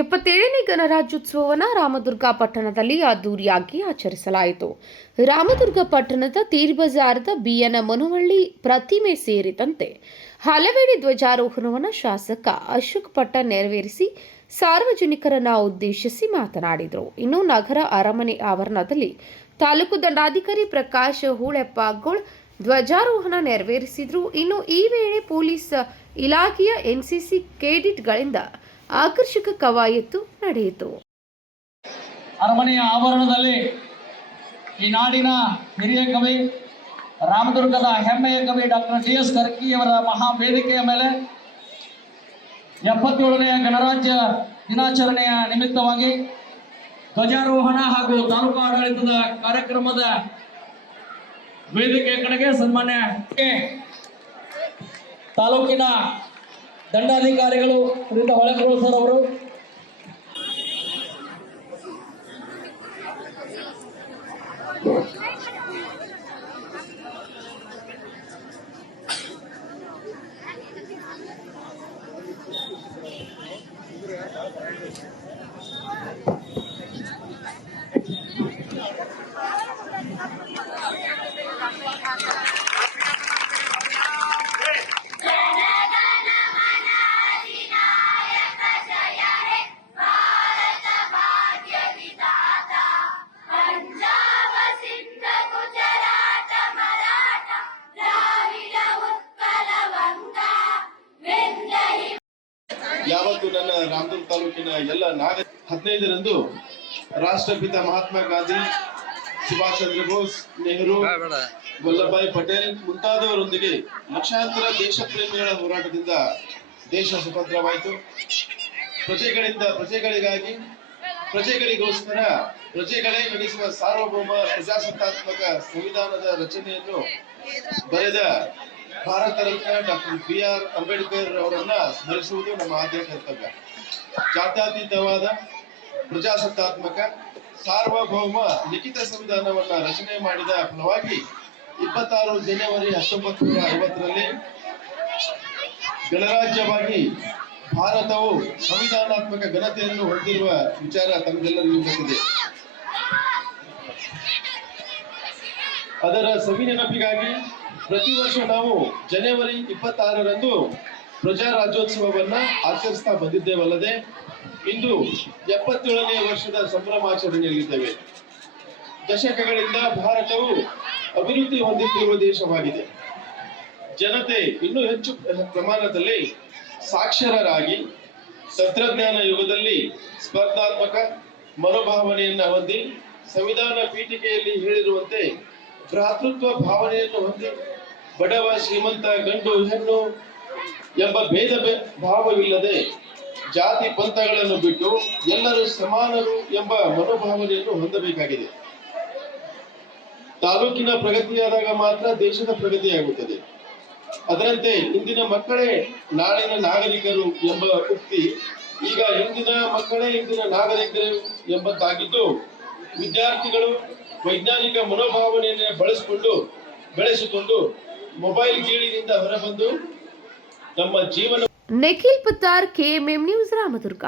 77ನೇ ಗಣರಾಜ್ಯೋತ್ಸವವನ್ನು ರಾಮದುರ್ಗ ಪಟ್ಟಣದಲ್ಲಿ ಅದ್ದೂರಿಯಾಗಿ ಆಚರಿಸಲಾಯಿತು. ರಾಮದುರ್ಗ ಪಟ್ಟಣದ ತೀರ್ ಬಜಾರದ ಬಿಎನ್ ಮನುವಳ್ಳಿ ಪ್ರತಿಮೆ ಸೇರಿದಂತೆ ಹಲವೆಡೆ ಧ್ವಜಾರೋಹಣವನ್ನು ಶಾಸಕ ಅಶೋಕ್ ಪಟ್ಟಣ್ ನೆರವೇರಿಸಿ ಸಾರ್ವಜನಿಕರನ್ನು ಉದ್ದೇಶಿಸಿ ಮಾತನಾಡಿದರು. ಇನ್ನು ನಗರ ಅರಮನೆ ಆವರಣದಲ್ಲಿ ತಾಲೂಕು ದಂಡಾಧಿಕಾರಿ ಪ್ರಕಾಶ್ ಹೂಳೆಪ್ಪಗೋಳ್ ಧ್ವಜಾರೋಹಣ ನೆರವೇರಿಸಿದರು. ಇನ್ನು ಈ ವೇಳೆ ಪೊಲೀಸ್ ಇಲಾಖೆಯ ಎನ್ಸಿಸಿ ಕೆಡೆಟ್ಗಳಿಂದ ಆಕರ್ಷಕ ಕವಾಯತು ನಡೆಯಿತು. ಅರಮನೆಯ ಆವರಣದಲ್ಲಿ ಈ ನಾಡಿನ ಹಿರಿಯ ಕವಿ ರಾಮದುರ್ಗದ ಹೆಮ್ಮೆಯ ಕವಿ ಡಾಕ್ಟರ್ ಟಿ.ಎಸ್. ಕರ್ಕಿಯವರ ಮಹಾವೇದಿಕೆಯ ಮೇಲೆ 77ನೇ ಗಣರಾಜ್ಯ ದಿನಾಚರಣೆಯ ನಿಮಿತ್ತವಾಗಿ ಧ್ವಜಾರೋಹಣ ಹಾಗೂ ತಾಲೂಕು ಆಡಳಿತದ ಕಾರ್ಯಕ್ರಮದ ವೇದಿಕೆ ಕಡೆಗೆ ಸನ್ಮಾನ್ಯ ತಾಲೂಕಿನ ದಂಡಾಧಿಕಾರಿಗಳು ಶ್ರೀಯುತ ಹೊಳೆಕರೋಳ್ ಸರ್ ಅವರು, ಯಾವತ್ತು ನನ್ನ ರಾಮದುರ್ಗ ತಾಲೂಕಿನ ಎಲ್ಲ 15ರಂದು ರಾಷ್ಟ್ರಪಿತ ಮಹಾತ್ಮ ಗಾಂಧಿ, ಸುಭಾಷ್ ಚಂದ್ರ ಬೋಸ್, ನೆಹರು, ವಲ್ಲಭಭಾಯಿ ಪಟೇಲ್ ಮುಂತಾದವರೊಂದಿಗೆ ಲಕ್ಷಾಂತರ ದೇಶ ಪ್ರೇಮಿಗಳ ಹೋರಾಟದಿಂದ ದೇಶ ಸ್ವತಂತ್ರವಾಯಿತು. ಪ್ರಜೆಗಳಿಗಾಗಿ, ಪ್ರಜೆಗಳಿಗೋಸ್ಕರ, ಪ್ರಜೆಗಳೇ ನಡೆಸುವ ಸಾರ್ವಭೌಮ ಪ್ರಜಾಸತ್ತಾತ್ಮಕ ಸಂವಿಧಾನದ ರಚನೆಯನ್ನು ಬರೆದ ಭಾರತ ರತ್ನ ಡಾಕ್ಟರ್ ಬಿ.ಆರ್. ಅಂಬೇಡ್ಕರ್ ಅವರನ್ನ ಸ್ಮರಿಸುವುದು ನಮ್ಮ ಆದ್ಯ ಕರ್ತವ್ಯ. ಜಾತ್ಯತೀತವಾದ ಪ್ರಜಾಸತ್ತಾತ್ಮಕ ಸಾರ್ವಭೌಮ ಲಿಖಿತ ಸಂವಿಧಾನವನ್ನ ರಚನೆ ಮಾಡಿದ ಫಲವಾಗಿ 26 ಜನವರಿ 1950ರಲ್ಲಿ ಗಣರಾಜ್ಯವಾಗಿ ಭಾರತವು ಸಂವಿಧಾನಾತ್ಮಕ ಘನತೆಯನ್ನು ಹೊಂದಿರುವ ವಿಚಾರ ತಮಗೆಲ್ಲರಿಗೂ ಗೊತ್ತಿದೆ. ಅದರ ಸವಿನೆನಪಿಗಾಗಿ ಪ್ರತಿ ವರ್ಷ ನಾವು ಜನವರಿ 26ರಂದು ಪ್ರಜಾರಾಜ್ಯೋತ್ಸವವನ್ನ ಆಚರಿಸ್ತಾ ಬಂದಿದ್ದೇವಲ್ಲದೆ ಇಂದು 77ನೇ ವರ್ಷದ ಸಂಭ್ರಮಾಚರಣೆಯಲ್ಲಿದ್ದೇವೆ. ದಶಕಗಳಿಂದ ಭಾರತವು ಅಭಿವೃದ್ಧಿ ಹೊಂದುತ್ತಿರುವ ದೇಶವಾಗಿದೆ. ಜನತೆ ಇನ್ನೂ ಹೆಚ್ಚು ಪ್ರಮಾಣದಲ್ಲಿ ಸಾಕ್ಷರರಾಗಿ ತಂತ್ರಜ್ಞಾನ ಯುಗದಲ್ಲಿ ಸ್ಪರ್ಧಾತ್ಮಕ ಮನೋಭಾವನೆಯನ್ನ ಹೊಂದಿ ಸಂವಿಧಾನ ಪೀಠಿಕೆಯಲ್ಲಿ ಹೇಳಿರುವಂತೆ ಭ್ರಾತೃತ್ವ ಭಾವನೆಯನ್ನು ಹೊಂದಿ ಬಡವ ಶ್ರೀಮಂತ ಗಂಡು ಹೆಣ್ಣು ಎಂಬ ಭೇದ ಭಾವವಿಲ್ಲದೆ ಜಾತಿ ಪಂಥಗಳನ್ನು ಬಿಟ್ಟು ಎಲ್ಲರೂ ಸಮಾನರು ಎಂಬ ಮನೋಭಾವನೆಯನ್ನು ಹೊಂದಬೇಕಾಗಿದೆ. ತಾಲೂಕಿನ ಪ್ರಗತಿಯಾದಾಗ ಮಾತ್ರ ದೇಶದ ಪ್ರಗತಿಯಾಗುತ್ತದೆ. ಅದರಂತೆ ಇಂದಿನ ಮಕ್ಕಳೇ ನಾಳಿನ ನಾಗರಿಕರು ಎಂಬ ಉಕ್ತಿ ಈಗ ಇಂದಿನ ಮಕ್ಕಳೇ ಇಂದಿನ ನಾಗರಿಕರು ಎಂಬಂತಾಗಿದ್ದು, ವಿದ್ಯಾರ್ಥಿಗಳು ವೈಜ್ಞಾನಿಕ ಮನೋಭಾವನೆಯನ್ನು ಬೆಳೆಸಿಕೊಂಡು ಮೊಬೈಲ್ ಗೀಳಿನಿಂದ ಹೊರಬಂದು ನಮ್ಮ ಜೀವನ. Nikhil Pattar, KMM news, Ramdurg.